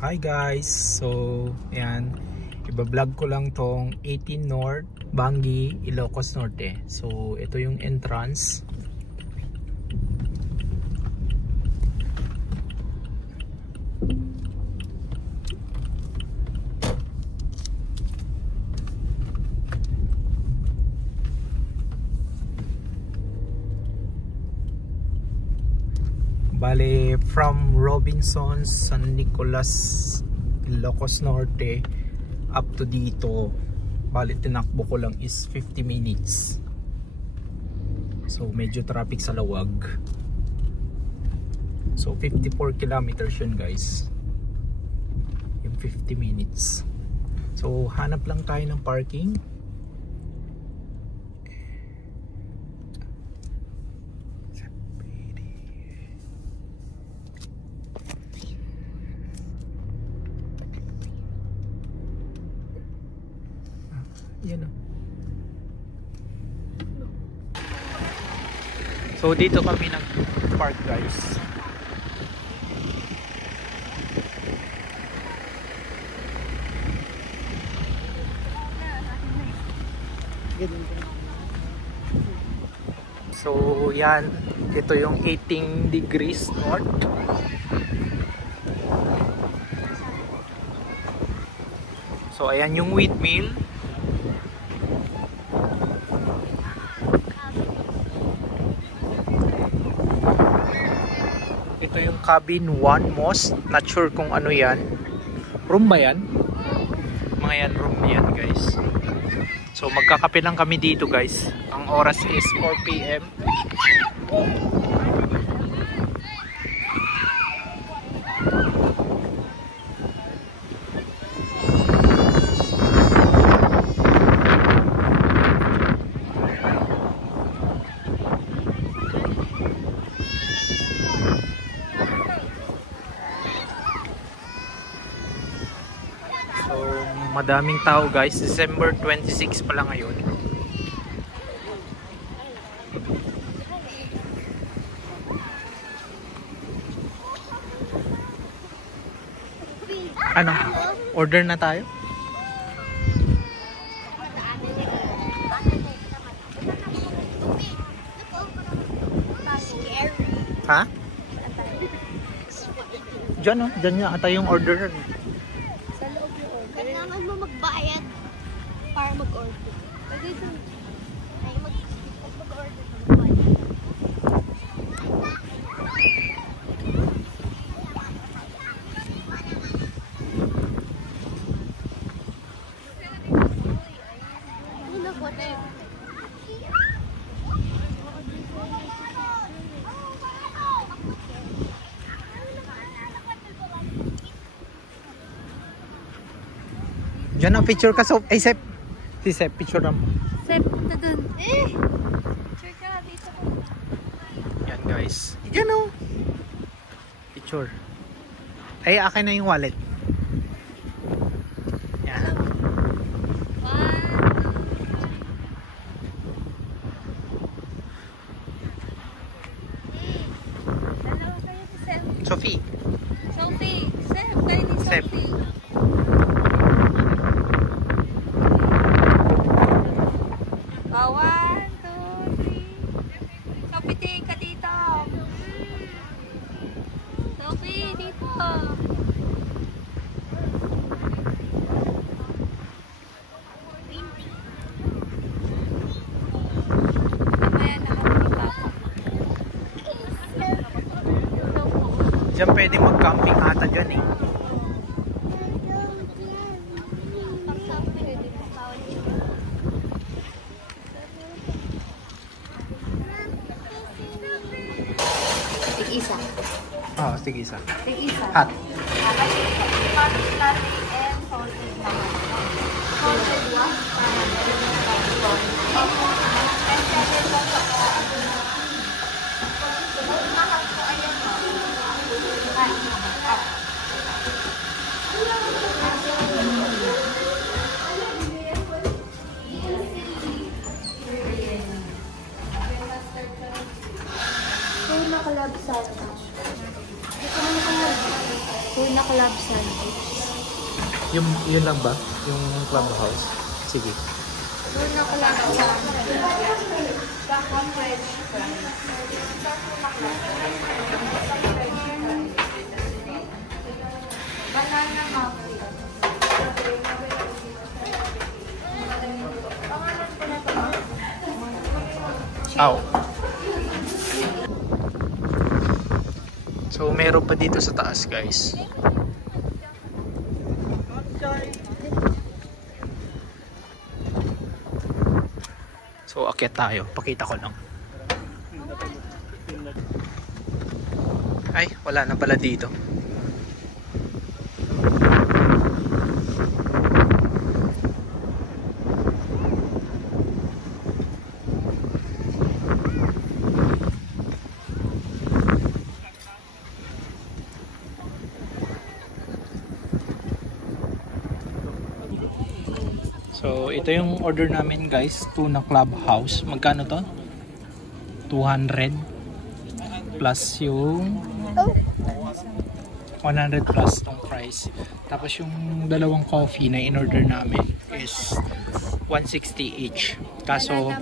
Hi guys! So, ayan, iba-vlog ko lang tong 18 North, Bangi, Ilocos Norte. So, ito yung entrance. Bale, from Robinsons, San Nicolas, Ilocos Norte up to dito, bale tinakbo ko lang is 50 minutes. So medyo traffic sa Lawag. So 54 kilometers yun guys, yung 50 minutes. So hanap lang tayo ng parking. Yan o. So dito kami nag-park guys. So yan, ito yung 18 degrees north. So ayan yung windmill. Ito yung cabin 1 most, not sure kung ano yan. Room ba yan? Mga yan, room yan guys. So magkakape lang kami dito guys. Ang oras is 4 PM. Madaming tao guys, December 26 pa lang ngayon. Ano? Order na tayo? Ha? Diyan o, diyan nga ata yung order. Kailangan mo magbayad para mag-order. Ay, mag-order ng bayad. Diyan ang picture ka, Sof. Ay, Sep. Si Sep, picture na mo. Sep, punta dun. Picture ka, dito ko. Yan, guys. Diyan o. Picture. Ay, akin na yung wallet. Yan. Dalawa kayo si Sep. Sophie. Sophie. Sep, kayo ni Sep. Sophie. One, two, three. Sophie, tingin ka dito. Sophie, dito. Diyan pwede mag-camping ata dyan eh. Isa. Oo, sige isa. Isa. Hot. Kasi sausage and sausage naman. Sausage lang. Nakalab sa Tuna club sandwich. Yun lang ba? Yung clubhouse? Sige. Tuna club sandwich. Banana muffin. Ow. So meron pa dito sa taas, guys. So akyat tayo, pakita ko lang. Ay, wala na pala dito. So ito yung order namin, guys, tuna clubhouse. Magkano to? 200 plus yung 100 plus tong price. Tapos yung dalawang coffee na in-order namin is 160 each. Kaso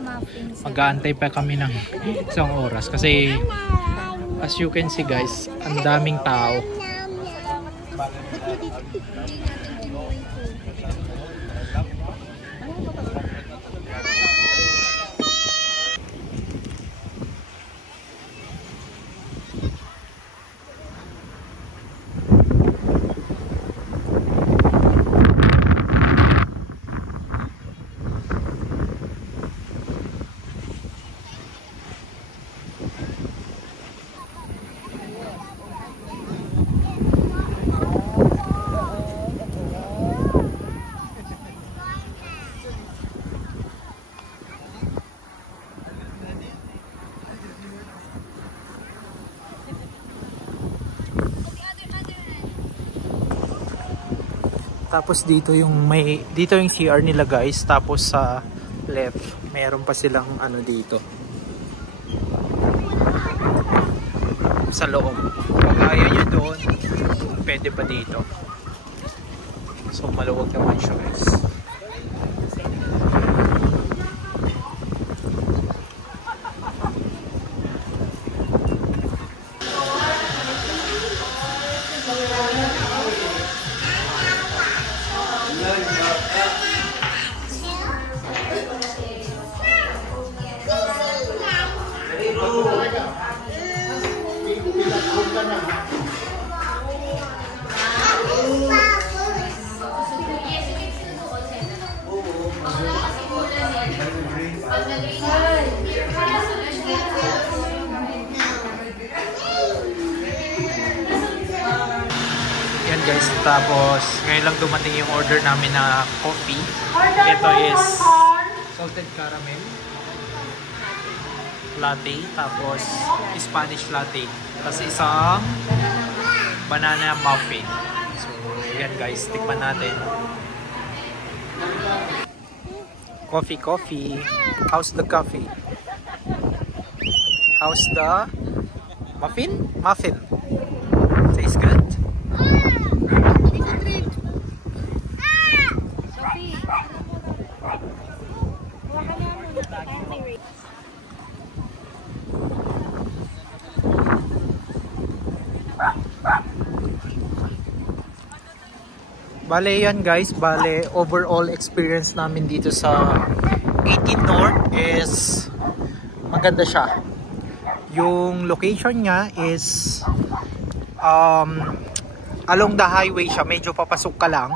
mag-aantay pa kami ng isang oras kasi as you can see, guys, ang daming tao. Tapos dito yung CR nila, guys. Tapos sa left, mayroon pa silang ano dito. Sa loob. Kung ayaw nyo doon, pwede pa dito. So maluwag naman siya, guys. Yan, guys, tapos ngayon lang dumating yung order namin na coffee. Ito is salted caramel latte, tapos Spanish latte, tapos isang banana muffin. So yan, guys, tikman natin. Coffee. How's the coffee? How's the muffin? Tastes good? Bale yan, guys, overall experience namin dito sa 18 North is maganda siya. Yung location niya is along the highway siya, medyo papasok ka lang.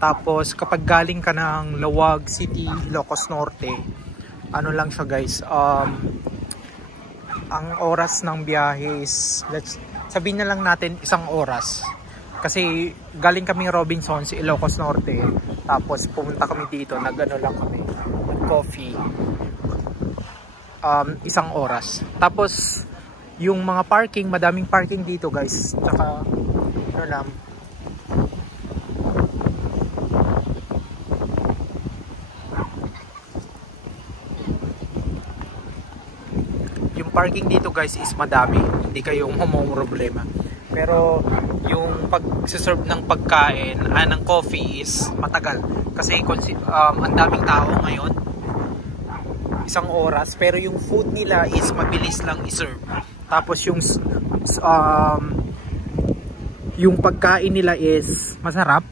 Tapos kapag galing ka ng Lawag City, Ilocos Norte, ano lang siya, guys, ang oras ng biyahe is, sabihin na lang natin, 1 oras. Kasi galing kaming Robinsons, Ilocos Norte, tapos pumunta kami dito, nag-ano lang kami, nag-coffee, 1 oras. Tapos yung mga parking, madaming parking dito, guys, tsaka ano lang, yung parking dito, guys, is madami, hindi kayong problema. Pero yung pag-serve ng pagkain, ng coffee is matagal. Kasi ang daming tao ngayon, 1 oras. Pero yung food nila is mabilis lang i-serve. Tapos yung pagkain nila is masarap.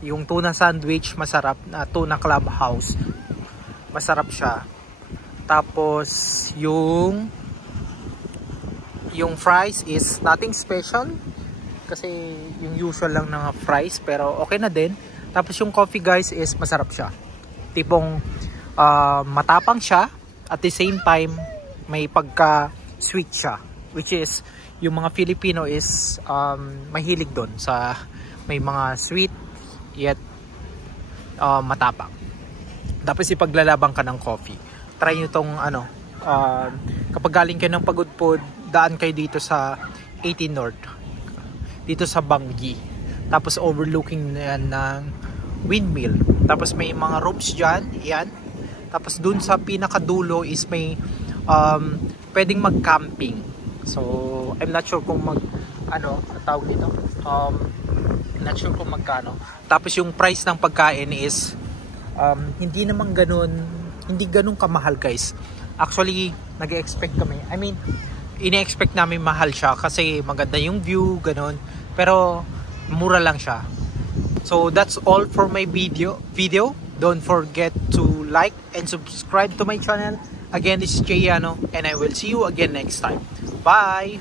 Yung tuna sandwich masarap, tuna clubhouse masarap siya. Tapos yung fries is nothing special kasi yung usual lang na fries, pero okay na din. Tapos yung coffee guys is masarap siya, tipong matapang siya, at the same time may pagka sweet siya, which is yung mga Filipino is mahilig doon sa may mga sweet yet matapang. Tapos ipaglalabang ka ng coffee. Try nyo tong kapag galing kayo ng Pagudpud, daan kayo dito sa 18 North, dito sa Bangi. Tapos overlooking yan ng windmill. Tapos may mga rooms dyan, yan. Tapos dun sa pinakadulo is may pwedeng mag-camping. So I'm not sure kung tawag dito. Not sure kung magkano. Tapos yung price ng pagkain is hindi naman hindi ganun kamahal guys. Actually, nag-expect kami. I mean, ine-expect namin mahal siya kasi maganda yung view, ganun. Pero mura lang siya. So that's all for my video. Don't forget to like and subscribe to my channel. Again, this is Jayano, and I will see you again next time. Bye!